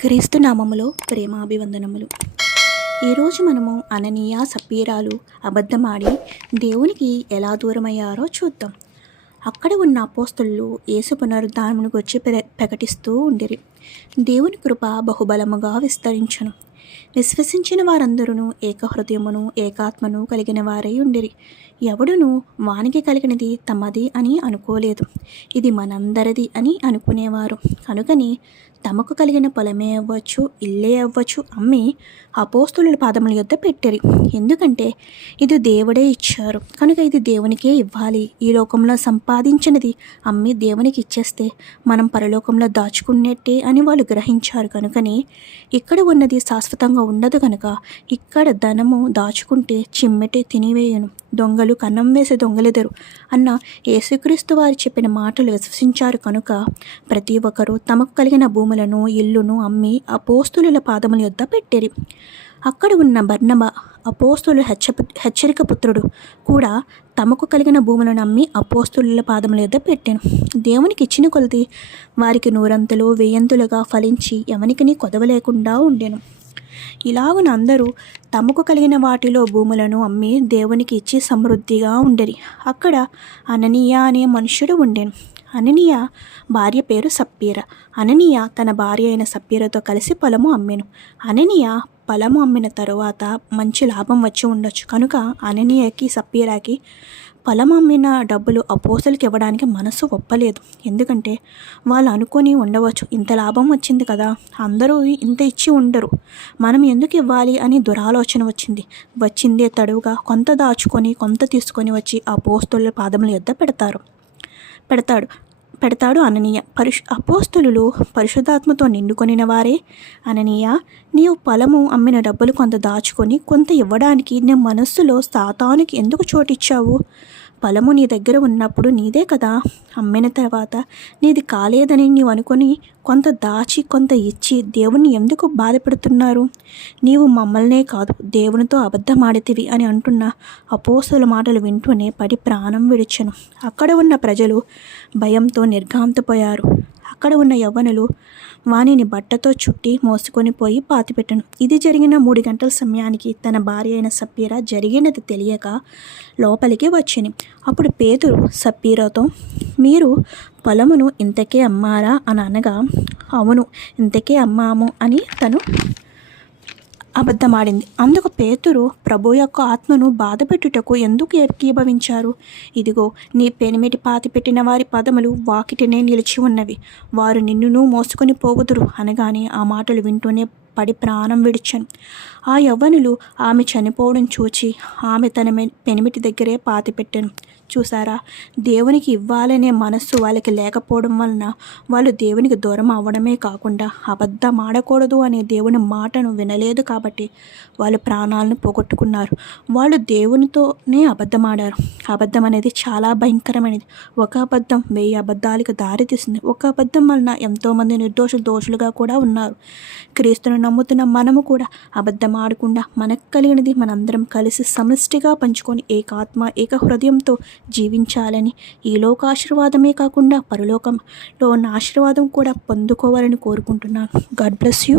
క్రీస్తు నామములో ప్రేమాభివందనములు. ఈరోజు మనము అననీయ సప్పీరాలు అబద్ధమాడి దేవునికి ఎలా దూరమయ్యారో చూద్దాం. అక్కడ ఉన్న అపోస్తులు యేసు పునరుద్ధానమును గురించి ప్ర ప్రకటిస్తూ ఉండిరి. దేవుని కృప బహుబలముగా విస్తరించను. విశ్వసించిన వారందరూ ఏకహృదయమును ఏకాత్మను కలిగిన వారై ఉండిరి. ఎవడును వానికి కలిగినది తమది అని అనుకోలేదు. ఇది మనందరిది అని అనుకునేవారు. కనుకని తమకు కలిగిన పొలమే అవ్వచ్చు ఇల్లే అవ్వచ్చు అమ్మి అపోస్తుల పాదముల యొద్ద పెట్టిరి. ఎందుకంటే ఇది దేవుడే ఇచ్చారు. కనుక ఇది దేవునికే ఇవ్వాలి. ఈ లోకంలో సంపాదించినది అమ్మి దేవునికి ఇచ్చేస్తే మనం పరలోకంలో దాచుకున్నట్టే అని వాళ్ళు గ్రహించారు. కనుకని ఇక్కడ ఉన్నది శాశ్వతంగా ఉండదు కనుక ఇక్కడ ధనము దాచుకుంటే చిమ్మెటే తినివేయను. దొంగలు కన్నం వేసే దొంగలెదరు. అన్న యేసుక్రీస్తు వారు చెప్పిన మాటలు విశ్వసించారు కనుక ప్రతి ఒక్కరూ తమకు కలిగిన భూములను ఇల్లును అమ్మి అపోస్తుల పాదముల యొద్ద పెట్టిరి. అక్కడ ఉన్న బర్ణబ అపోస్తులు హెచ్చ హెచ్చరిక పుత్రుడు కూడా తమకు కలిగిన భూములను అమ్మి అపోస్తుల పాదముల యొద్ద పెట్టాను. దేవునికి ఇచ్చిన కొలది వారికి నూరంతులు వేయంతులుగా ఫలించి ఎవనికి కొదవ లేకుండా ఉండెను. ఇలాగున అందరూ తమకు కలిగిన వాటిలో భూములను అమ్మి దేవునికి ఇచ్చి సమృద్ధిగా ఉండేది అక్కడ అననీయ అనే మనుషుడు ఉండేను. అననీయ భార్య పేరు సప్పీర. అననీయ తన భార్య అయిన సప్పీరతో కలిసి పొలము అమ్మాను. అననీయ పొలము అమ్మిన తరువాత మంచి లాభం వచ్చి ఉండొచ్చు. కనుక అననీయకి సప్పీరాకి పొలం అమ్మిన డబ్బులు అపోసలకి ఇవ్వడానికి మనసు ఒప్పలేదు. ఎందుకంటే వాళ్ళు అనుకొని ఉండవచ్చు ఇంత లాభం వచ్చింది కదా అందరూ ఇంత ఇచ్చి ఉండరు. మనం ఎందుకు ఇవ్వాలి అని దురాలోచన వచ్చింది. వచ్చిందే తడువుగా కొంత దాచుకొని కొంత తీసుకొని వచ్చి ఆ పోస్తుల పాదముల యొద్ద పెడతారు. పెడతాడు పెడతాడు అననీయ. పరిశు అపోస్తులు పరిశుద్ధాత్మతో నిండుకొనిన వారే? అననీయ నీవు పొలము అమ్మిన డబ్బులు కొంత దాచుకొని కొంత ఇవ్వడానికి నీ మనస్సులో సాతానికి ఎందుకు చోటిచ్చావు? పొలము నీ దగ్గర ఉన్నప్పుడు నీదే కదా. అమ్మిన తర్వాత నీది కాలేదని నీవు అనుకొని కొంత దాచి కొంత ఇచ్చి దేవుణ్ణి ఎందుకు బాధపడుతున్నారు? నీవు మమ్మల్నే కాదు దేవునితో అబద్ధమాడితివి అని అంటున్న అపోసుల మాటలు వింటూనే పడి ప్రాణం విడిచెను. అక్కడ ఉన్న ప్రజలు భయంతో నిర్ఘాంతపోయారు. అక్కడ ఉన్న యవ్వనులు వాణిని బట్టతో చుట్టి మోసుకొని పోయి పాతిపెట్టను. ఇది జరిగిన మూడు గంటల సమయానికి తన భార్య అయిన సప్పీర జరిగినది తెలియక లోపలికి వచ్చింది. అప్పుడు పేదలు సప్పీరతో మీరు పొలమును ఇంతకే అమ్మారా? అని అనగా అవును ఇంతకే అమ్మాము అని తను అబద్ధమాడింది. అందుకు పేతురు ప్రభు యొక్క ఆత్మను బాధపెట్టుటకు ఎందుకు ఏకీభవించారు? ఇదిగో నీ పెనిమిటి పాతి పెట్టిన వారి పదములు వాకిటినే నిలిచి ఉన్నవి. వారు నిన్నును మోసుకొని పోగుదురు అనగానే ఆ మాటలు వింటూనే పడి ప్రాణం విడిచాను. ఆ యవ్వనులు ఆమె చనిపోవడం చూచి ఆమె తన పెనిమిటి దగ్గరే పాతిపెట్టాను చూసారా దేవునికి ఇవ్వాలనే మనస్సు వాళ్ళకి లేకపోవడం వలన వాళ్ళు దేవునికి దూరం అవ్వడమే కాకుండా అబద్ధం ఆడకూడదు అనే దేవుని మాటను వినలేదు కాబట్టి వాళ్ళు ప్రాణాలను పోగొట్టుకున్నారు. వాళ్ళు దేవునితోనే అబద్ధం ఆడారు. అబద్ధం అనేది చాలా భయంకరమైనది. ఒక అబద్ధం వెయ్యి అబద్ధాలకు దారితీస్తుంది ఒక అబద్ధం వలన ఎంతోమంది నిర్దోషులు దోషులుగా కూడా ఉన్నారు. క్రీస్తును నమ్ముతున్న మనము కూడా అబద్ధం ఆడకుండా మనకు కలిగినది మనందరం కలిసి సమష్టిగా పంచుకొని ఏకాత్మ ఏక హృదయంతో జీవించాలని ఈ లోక ఆశీర్వాదమే కాకుండా పరలోకంలో ఉన్న ఆశీర్వాదం కూడా పొందుకోవాలని కోరుకుంటున్నాను. God bless you